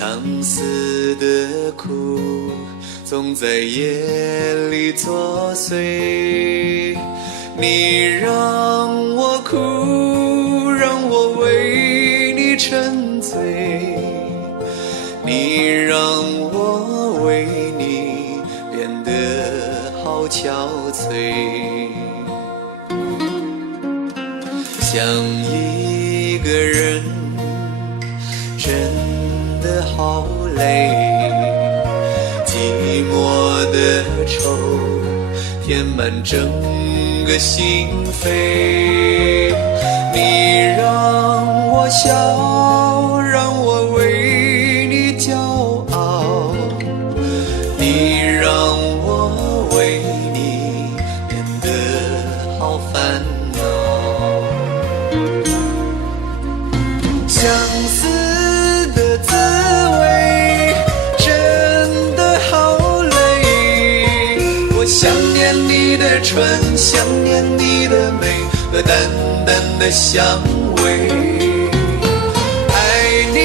相思的苦总在夜里作祟，你让我哭，让我为你沉醉，你让我为你变得好憔悴，想一个人真的好累，寂寞的愁填满整个心扉，你让我笑，让我为你骄傲，你让我为你变得好烦恼，相思的滋味真的好累，我想念你的唇，想念你的美和淡淡的香味，爱你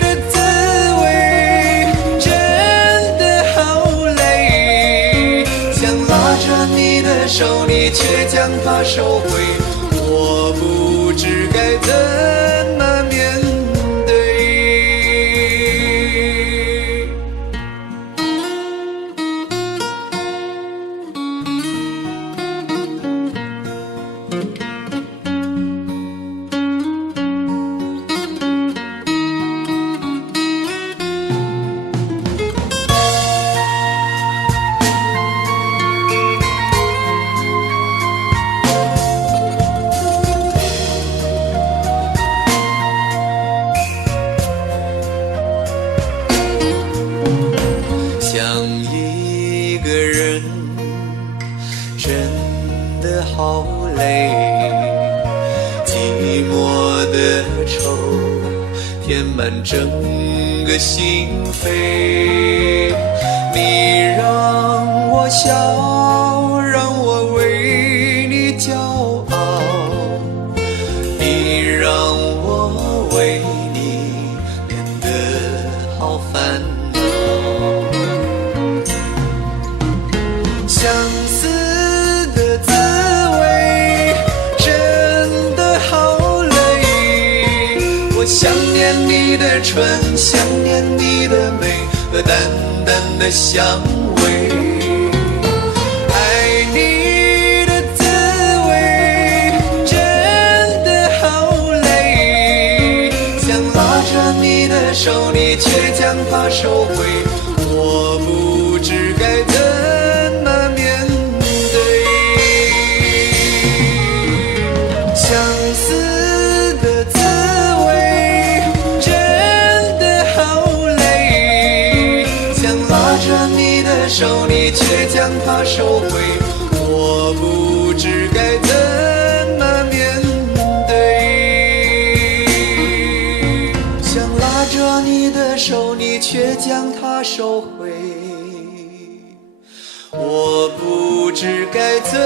的滋味真的好累，想拉着你的手，你却将它收回，我不知该怎么面对。想一个人真的好累，寂寞的愁填满整个心扉，你让我笑，让我为你骄傲，你让我为你变得好烦恼，相思的滋味真的好累，我想念你的唇，想念你的美和淡淡的香味，爱你的滋味真的好累，想拉着你的手，你却将它收回，我不知该怎么面对，相思的滋味真的好累，想拉着你的手，你却将它收回，我不知该怎么面对，想拉着你的手，你却将它收回，我不知该怎